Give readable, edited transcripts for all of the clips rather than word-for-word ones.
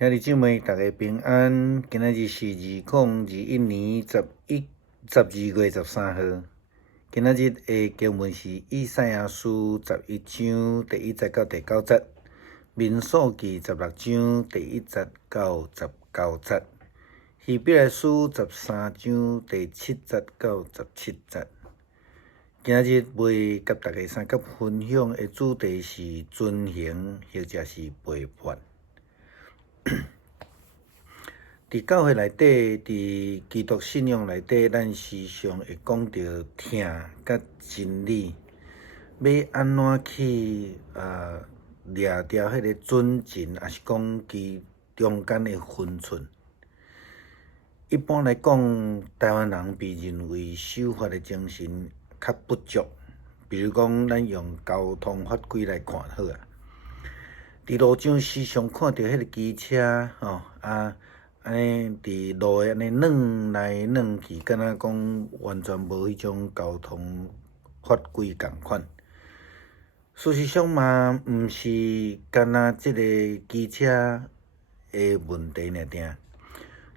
兄弟姊妹，大家平安。今仔日是2021年12月13号。今仔日的经文是以赛亚书11章第1节到第9节，民数记16章第1节到19节，希伯来书13章第7节到17节。今仔日要甲大家三角分享的主题是遵行，或者是背叛。伫教会内底，伫基督信仰内底，咱时常会讲到听甲真理，要安怎去掠着迄个准绳，也是讲其中间的分寸。一般来讲，台湾人被认为守法的精神较不足，比如讲，咱用交通法规来看好啊。伫路上时常看到迄个机车安尼伫路诶安尼软来软去，敢若讲完全无迄种交通法规共款。事实上嘛，毋是干若即个机车诶问题尔定，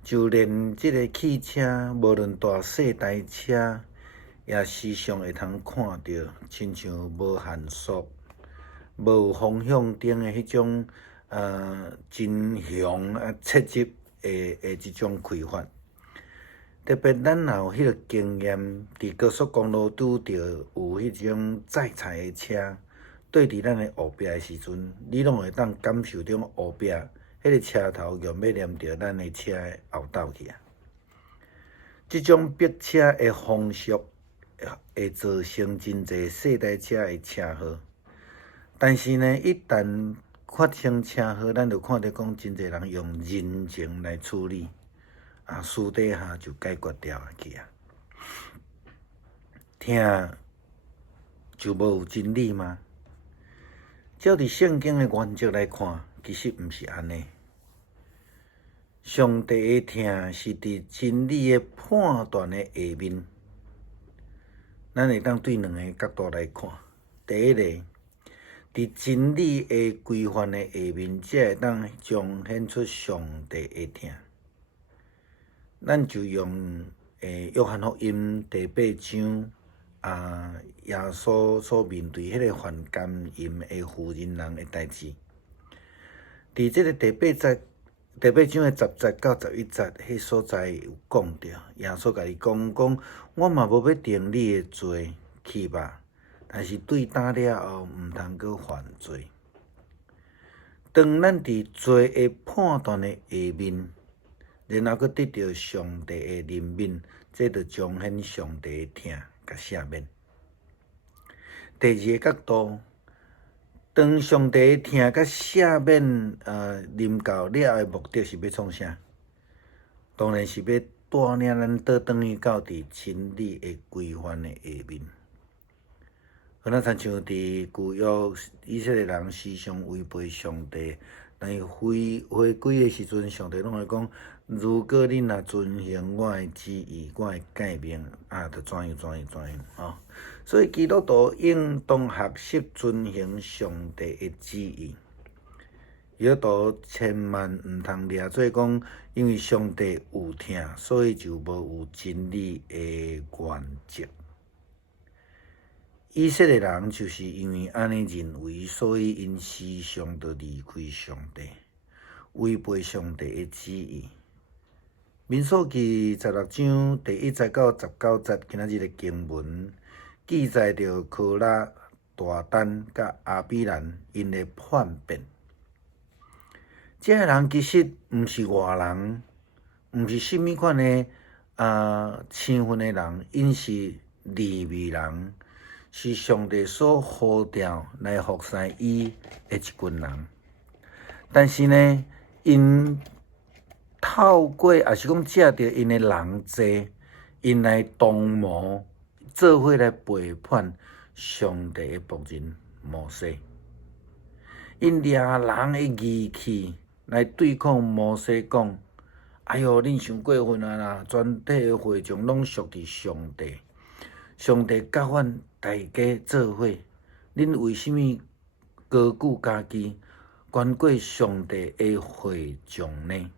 就连即个汽车，无论大细台车，也时常会通看到，亲像无限速、无有方向灯诶迄种真凶切入诶即种开发。特别咱若有迄个经验，伫高速公路拄着有迄种载菜诶车对伫咱诶后壁诶时阵，你拢会当感受到后壁迄个车头原要连着咱诶车诶后斗去啊。即种逼车诶方式会造成真侪细台车诶车祸，但是呢，一旦发生车祸，咱就看到讲真侪人用人情来处理，私底下就解决掉去啊。听就无有真理吗？照伫圣经的原则来看，其实毋是安尼。上帝的听是伫真理的判断的下面，咱会当对两个角度来看。第一个，伫真理的规范的下面，才会当彰显出上帝的听。咱就用约翰福音第8章耶稣所面对迄个犯奸淫的妇人人的代志。伫即个第8章的10节到11节，迄所在有讲到，耶稣甲伊讲，我嘛无要定你的罪，去吧。但是对打了后，毋通阁犯罪。当咱伫罪的判断的下面，然后阁得到上帝的怜悯，这就彰显上帝的听甲赦免。第二个角度，当上帝的听甲赦免临到了的目的是要创啥？当然是要带领咱倒转去到伫真理的规范的下面。好像亲像伫旧约以色列人时常违背上帝，但是回归的时阵，上帝拢会讲：如果你若遵行我的旨意、我的诫命，就怎样所以基督徒应当学习遵行上帝的旨意。基督徒千万毋通掠做讲，因为上帝有听，所以就无有真理的原则。以色列人就是因为安尼认为，所以因时常就离开上帝，违背上帝的旨意。民数记16章第1节到19节，今仔日的经文记载着可拉、大丹甲亚比兰因的叛变。这个人其实毋是外人，毋是甚物款的青分的人，因是利未人。是上帝所呼召来服侍伊的一群人，但是呢，因透过也是讲借着因的人际，因来动谋，做伙来背叛上帝的仆人摩西。因掠人的义气来对抗摩西，讲：哎哟，恁伤过分啊啦！全体的会众拢属伫上帝，上帝甲阮大家做伙，恁为什么高举家己，捐过上帝的会众呢？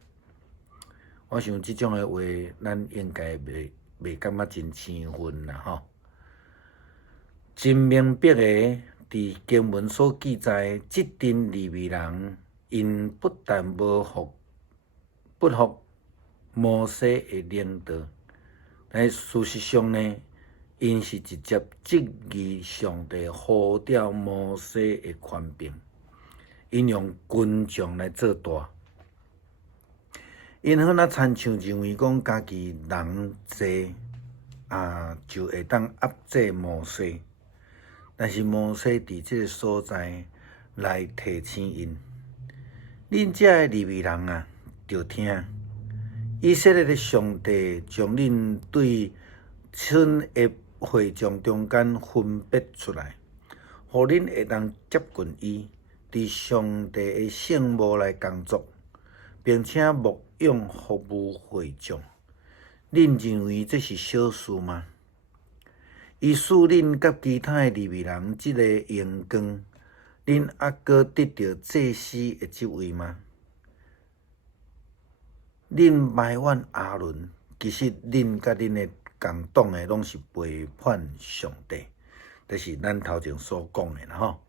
我想即种的话，咱应该袂感觉真生分啦吼。真明白的，伫经文所记载，即阵利未人，因不但不服摩西的领导，但事实上呢，因是直接质疑上帝呼召摩西的权柄，因用群众来做大。因好那亲像认为讲家己人济就会当压制摩西，但是摩西伫即个所在来提醒因，恁遮的利未人啊，着听，以色列的上帝将恁对村的会众中间分别出来，互恁会当接近伊，伫上帝的圣幕来工作，并且牧养服务会众。恁认为这是小事吗？伊使恁甲其他的利未人即个荣光，恁还阁得到祭司的职位吗？恁埋怨亚伦，其实恁甲恁的共党的拢是背叛上帝，这是咱头前所讲的啦吼。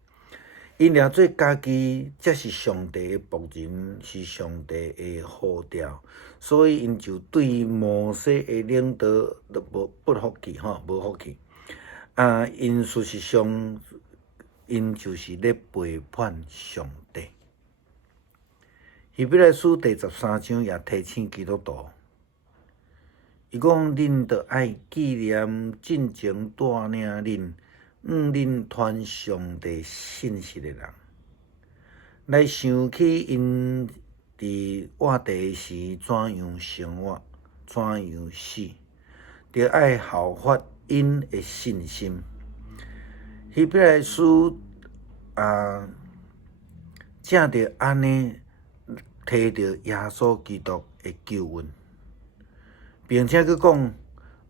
因了做家己才是上帝的仆人，是上帝的呼召，所以因就对摩西的领导都不服气吼，无服气。因事实上，因就是咧背叛上帝。希伯来书第13章也提醒基督徒，伊讲恁着爱纪念进前带领恁。恁传上帝信息的人，来想起因伫活地时怎样生活，怎样死，着爱效法因的信心。希伯来书正着安尼摕着耶稣基督的救恩，并且佮讲，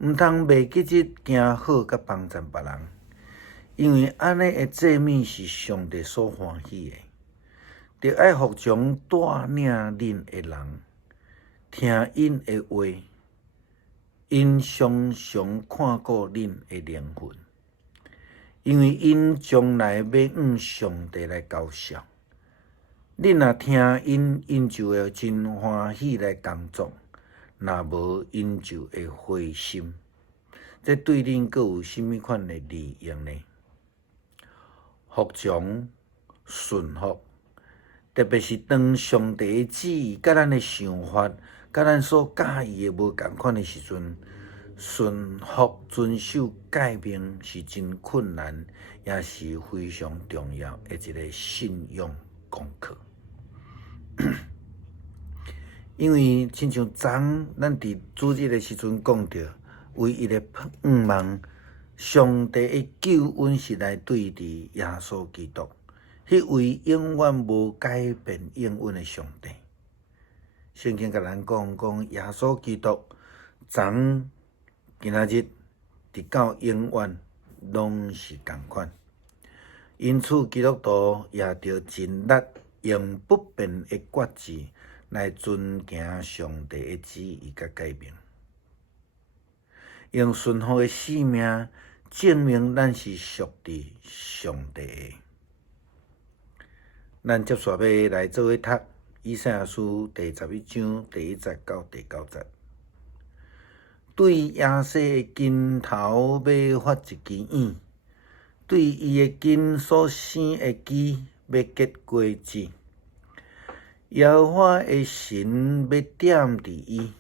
毋通袂记即行好甲帮助别人。因为安尼的祭物是上帝所欢喜的，着爱服从带领恁的人，听因的话，因常常看顾恁的灵魂，因为因将来要向上帝来交效。恁若听因，因就会真欢喜来工作；若无，因就会灰心。这对恁阁有甚物款的利益呢？服从、顺服，特别是当上帝的旨意甲咱的想法、甲咱所介意的无共款的时阵，顺服遵守诫命是真困难，也是非常重要的一个信用功课。因为亲像昨咱伫主日的时阵讲到，唯一的盼望。上帝的救恩是来对伫耶稣基督，迄位永远无改变应允的上帝。圣经甲咱讲耶稣基督，昨今仔日直到永远拢是同款。因此，基督徒也着尽力用不变的决志来遵行上帝的旨意甲诫命，用顺服的性命。证明咱是属伫上帝的。咱接续要来做伙读以赛亚书第11章第1节到第9节。对亚瑟的肩头要发一支影，对伊的肩所生的枝要结果子。耶和华的神要点伫伊，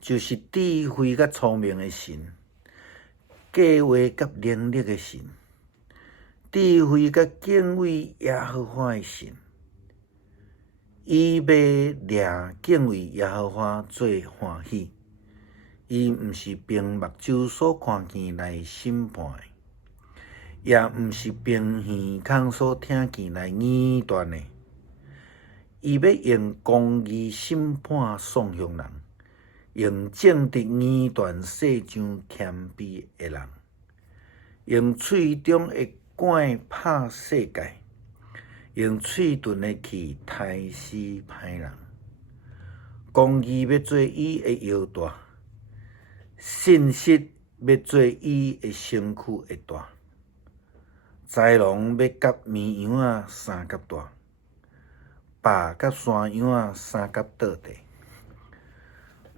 就是智慧甲聪明的神。计划甲能力的神，智慧甲敬畏耶和华的神，伊要掠敬畏耶和华最欢喜。伊毋是凭目睭所看见来审判的，也毋是凭耳孔所听见来议断的。伊要用公义审判丧凶人。用正直议断世上谦卑的人，用喙中的管拍世界，用嘴遁的去杀死歹人，公义要做伊的腰带，信实要做伊的身躯的带，豺狼要甲绵羊仔三角大，豹甲山羊仔三角倒地，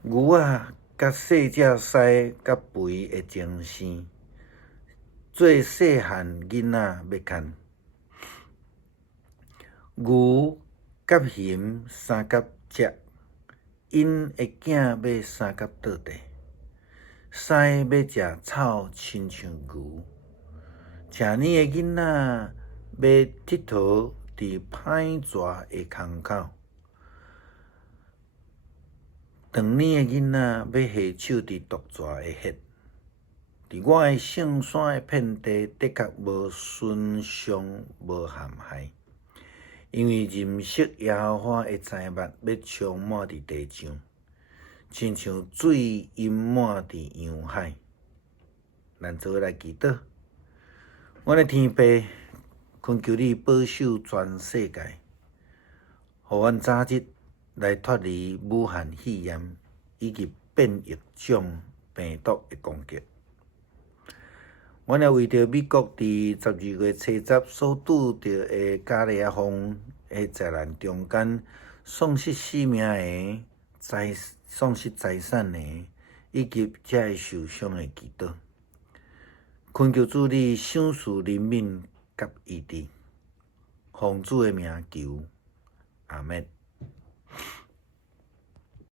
牛仔甲细只狮甲肥的情生，做细汉囡仔要牵。牛甲熊三角食，因的囝要三角倒地。狮要食草，亲像牛。食年的囡仔要佚佗伫歹蛇的空口。长年的囡仔要下手伫毒蛇的血。伫我的圣山的遍地，的确无损伤，无陷害。因为认识耶和华的财物要充满伫地上，亲像水淹满伫洋海。咱做来祈祷，阮的天父，恳求你保守全世界，互阮早日来脱离武汉肺炎以及变异种病毒的攻击。阮也为着美国伫12月初10所拄着的加利亚风的灾难中间丧失性命的、丧失财产的，以及遮会受伤的祈祷，恳求主你赏赐人民甲医治，奉主的名求，阿们。